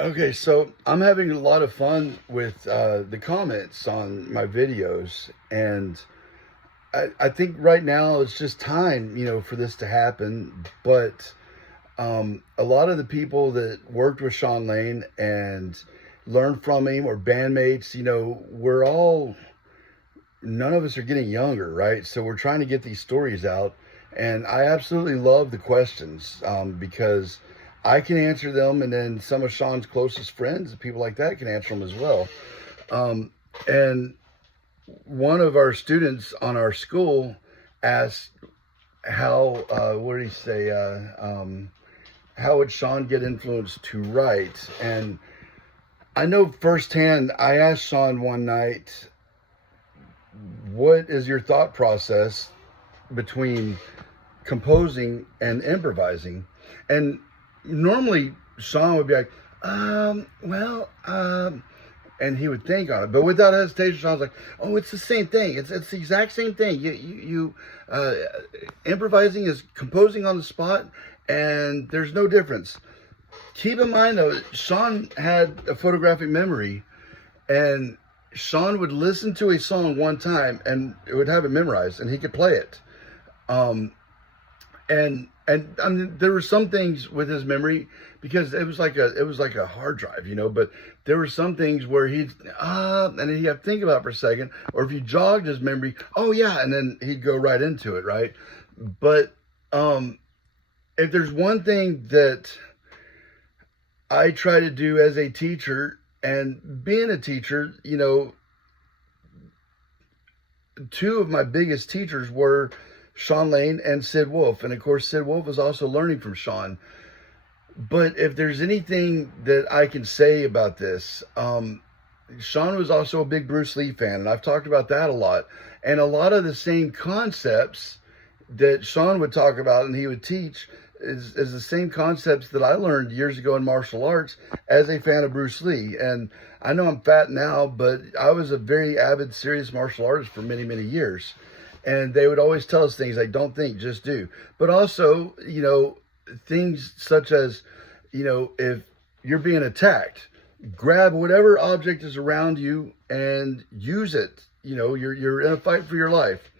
Okay, so I'm having a lot of fun with the comments on my videos, and I think right now it's just time, for this to happen. But a lot of the people that worked with Shawn Lane and learned from him or bandmates, we're all, none of us are getting younger, right? So we're trying to get these stories out. And I absolutely love the questions because I can answer them, and then some of Shawn's closest friends, people like that, can answer them as well. Um, and one of our students on our school asked how, what did he say? How would Shawn get influenced to write? And I know firsthand, I asked Shawn one night, what is your thought process between composing and improvising? And normally Shawn would be like, and he would think on it, but without hesitation, Shawn's like, "Oh, it's the same thing. It's the exact same thing. Improvising is composing on the spot, and there's no difference." Keep in mind though, Shawn had a photographic memory, and Shawn would listen to a song one time and it would have it memorized, and he could play it. Um, and I mean, there were some things with his memory because it was like a hard drive, but there were some things where and then he'd have to think about it for a second, or if you jogged his memory, oh yeah, and then he'd go right into it, right? But if there's one thing that I try to do as a teacher, and being a teacher, two of my biggest teachers were Shawn Lane and Sid Wolf. And of course, Sid Wolf was also learning from Shawn. But if there's anything that I can say about this, Shawn was also a big Bruce Lee fan, and I've talked about that a lot. And a lot of the same concepts that Shawn would talk about and he would teach is the same concepts that I learned years ago in martial arts as a fan of Bruce Lee. And I know I'm fat now, but I was a very avid, serious martial artist for many, many years. And they would always tell us things like, don't think, just do. But also, things such as, if you're being attacked, grab whatever object is around you and use it. You're in a fight for your life.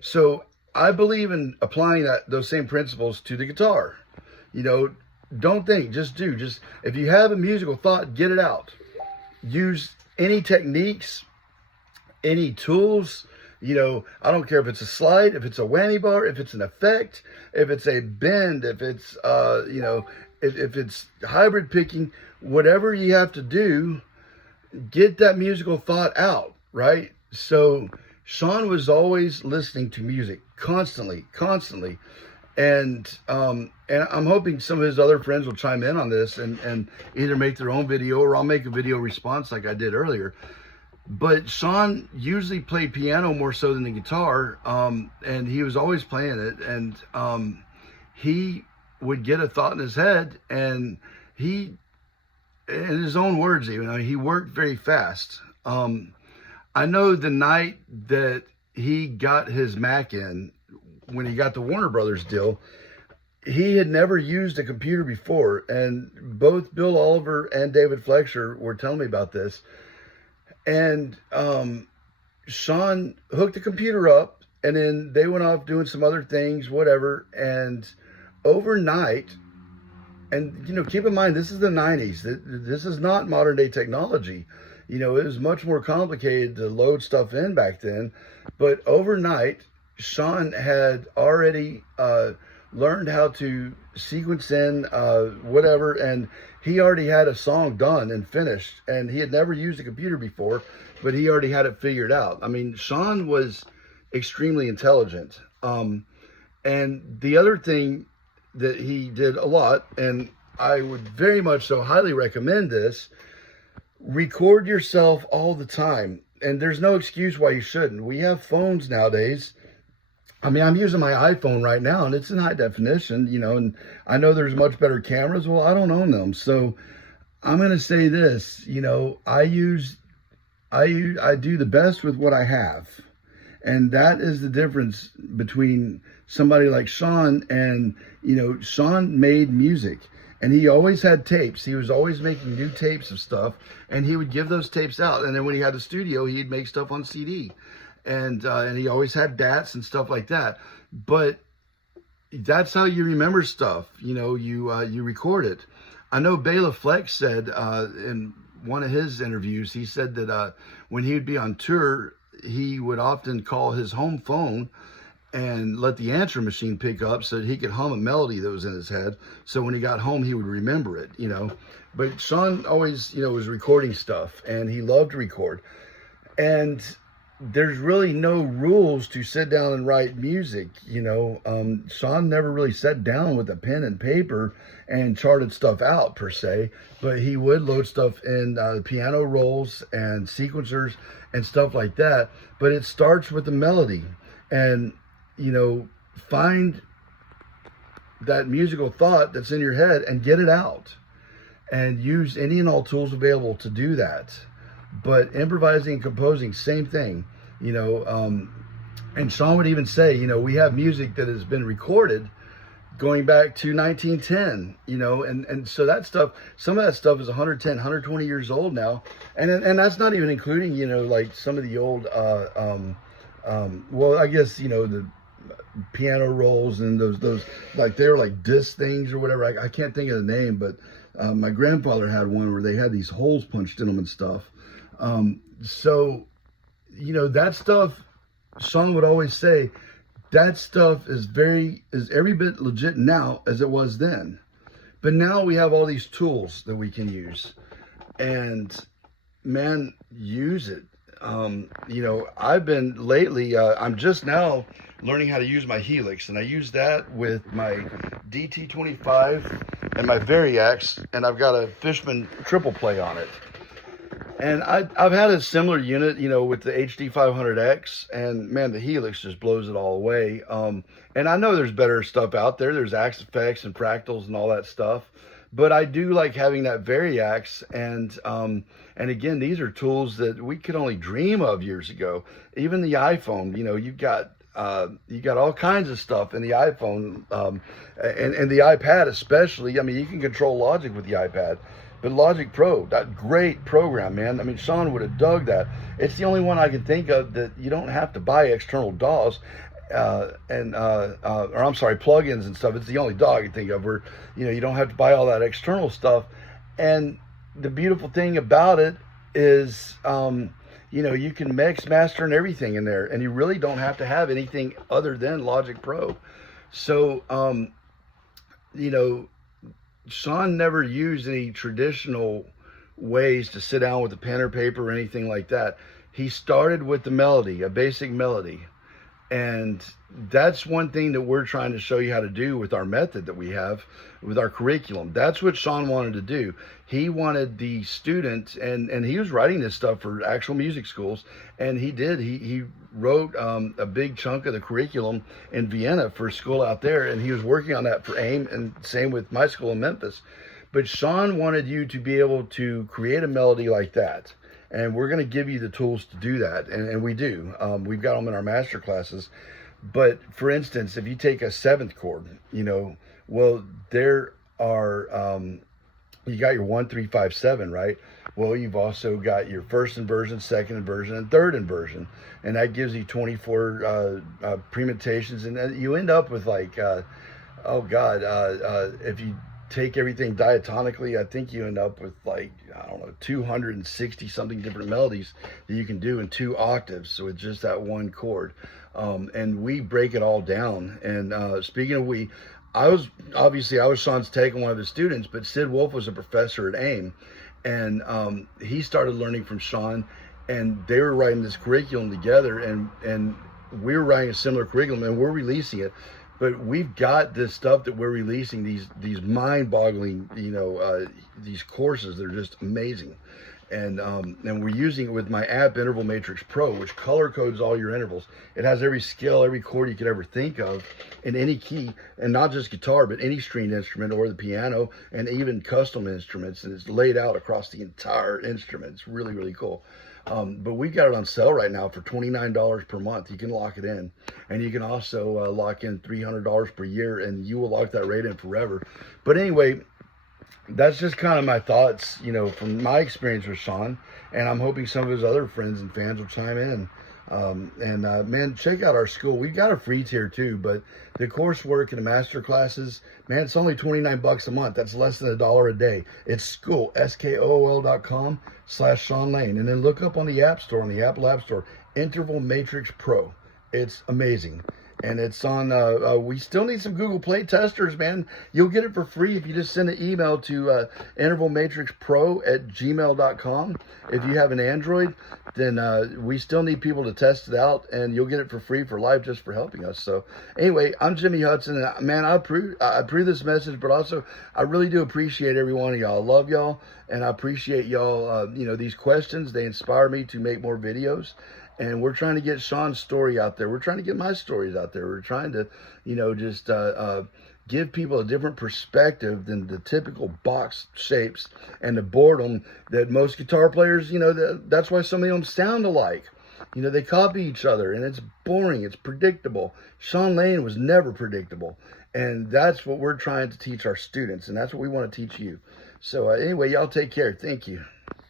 So I believe in applying those same principles to the guitar. Don't think, just do. Just if you have a musical thought, get it out. Use any techniques, any tools. I don't care if it's a slide, if it's a whammy bar, if it's an effect, if it's a bend, if it's, if it's hybrid picking, whatever you have to do, get that musical thought out, right? So Shawn was always listening to music constantly. And I'm hoping some of his other friends will chime in on this and either make their own video, or I'll make a video response like I did earlier. But Shawn usually played piano more so than the guitar, and he was always playing it. And he would get a thought in his head, and in his own words even, he worked very fast. I know the night that he got his Mac in, when he got the Warner Brothers deal, he had never used a computer before. And both Bill Oliver and David Fletcher were telling me about this. And Shawn hooked the computer up, and then they went off doing some other things, whatever. And overnight, and keep in mind, this is the 90s. This is not modern day technology. It was much more complicated to load stuff in back then. But overnight, Shawn had already learned how to sequence in whatever, and he already had a song done and finished, and he had never used a computer before, but he already had it figured out. I mean, Shawn was extremely intelligent. And the other thing that he did a lot, and I would very much so highly recommend this, record yourself all the time. And there's no excuse why you shouldn't. We have phones nowadays. I mean, I'm using my iPhone right now, and it's in high definition, and I know there's much better cameras. Well, I don't own them. So I'm going to say this, I do the best with what I have. And that is the difference between somebody like Shawn and, Shawn made music. And he always had tapes. He was always making new tapes of stuff, and he would give those tapes out. And then when he had a studio, he'd make stuff on CD, and he always had DATs and stuff like that. But that's how you remember stuff. You know, you record it. I know Bela Fleck said in one of his interviews, he said that when he would be on tour, he would often call his home phone and let the answer machine pick up so that he could hum a melody that was in his head. So when he got home, he would remember it, you know. But Shawn always, you know, was recording stuff, and he loved to record. And there's really no rules to sit down and write music, you know. Shawn never really sat down with a pen and paper and charted stuff out per se, but he would load stuff in piano rolls and sequencers and stuff like that. But it starts with the melody, and you know, find that musical thought that's in your head and get it out, and use any and all tools available to do that. But improvising and composing, same thing, you know. And Shawn would even say, you know, we have music that has been recorded going back to 1910, you know, and so that stuff, some of that stuff is 110, 120 years old now. And that's not even including, you know, like some of the old, well, I guess, you know, the piano rolls and those like they were like disc things or whatever. I can't think of the name, but my grandfather had one where they had these holes punched in them and stuff. So, you know, that stuff, Shawn would always say, that stuff is every bit legit now as it was then. But now we have all these tools that we can use, and man, use it. You know, I've been lately, I'm just now learning how to use my Helix, and I use that with my DT25 and my Variax, and I've got a Fishman triple play on it. And I've had a similar unit, you know, with the HD500X, and man, the Helix just blows it all away. And I know there's better stuff out there. There's Axe Effects and Fractals and all that stuff, but I do like having that Variax. And again, these are tools that we could only dream of years ago. Even the iPhone, you know, you got all kinds of stuff in the iPhone, and the iPad especially. I mean, you can control Logic with the iPad. But Logic Pro, that great program, man. I mean, Shawn would have dug that. It's the only one I can think of that you don't have to buy external DAWs, or I'm sorry, plugins and stuff. It's the only DAW I can think of where, you know, you don't have to buy all that external stuff. And the beautiful thing about it is, you know, you can mix, master, and everything in there, and you really don't have to have anything other than Logic Pro. So, you know, Shawn never used any traditional ways to sit down with a pen or paper or anything like that. He started with the melody, a basic melody. And that's one thing that we're trying to show you how to do with our method that we have with our curriculum. That's what Shawn wanted to do. He wanted the student, and he was writing this stuff for actual music schools, and he did. He wrote a big chunk of the curriculum in Vienna for a school out there, and he was working on that for AIM, and same with my school in Memphis. But Shawn wanted you to be able to create a melody like that. And we're going to give you the tools to do that. And we do. We've got them in our master classes. But for instance, if you take a seventh chord, you know, well, there are, you got your 1, 3, 5, 7, right? Well, you've also got your first inversion, second inversion, and third inversion. And that gives you 24 permutations. And you end up with like, if you take everything diatonically, I think you end up with like, I don't know, 260 something different melodies that you can do in 2 octaves. So it's just that one chord. And we break it all down. And speaking of we, I was Shawn's take on one of his students, but Sid Wolf was a professor at AIM, and he started learning from Shawn, and they were writing this curriculum together, and we were writing a similar curriculum, and we're releasing it. But we've got this stuff that we're releasing, these mind-boggling, you know, these courses that are just amazing. And we're using it with my app, Interval Matrix Pro, which color codes all your intervals. It has every scale, every chord you could ever think of in any key, and not just guitar, but any stringed instrument or the piano, and even custom instruments. And it's laid out across the entire instrument. It's really, really cool. But we've got it on sale right now for $29 per month. You can lock it in, and you can also lock in $300 per year, and you will lock that rate in forever. But anyway, that's just kind of my thoughts, from my experience with Shawn, and I'm hoping some of his other friends and fans will chime in. Man, check out our school. We've got a free tier too, but the coursework and the master classes, man, it's only $29 a month. That's less than $1 a day. It's Skool, SKOOL.com/Shawn Lane. And then look up on the App Store, on the Apple App Store, Interval Matrix Pro. It's amazing. And it's on, we still need some Google Play testers, man. You'll get it for free if you just send an email to intervalmatrixpro@gmail.com. If you have an Android, then we still need people to test it out, and you'll get it for free for life just for helping us. So anyway, I'm Jimmy Hudson, and man, I approve this message, but also I really do appreciate every one of y'all. I love y'all, and I appreciate y'all, these questions. They inspire me to make more videos. And we're trying to get Shawn's story out there. We're trying to get my stories out there. We're trying to, just give people a different perspective than the typical box shapes and the boredom that most guitar players, that's why so many of them sound alike. They copy each other, and it's boring. It's predictable. Shawn Lane was never predictable. And that's what we're trying to teach our students, and that's what we want to teach you. So anyway, y'all take care. Thank you.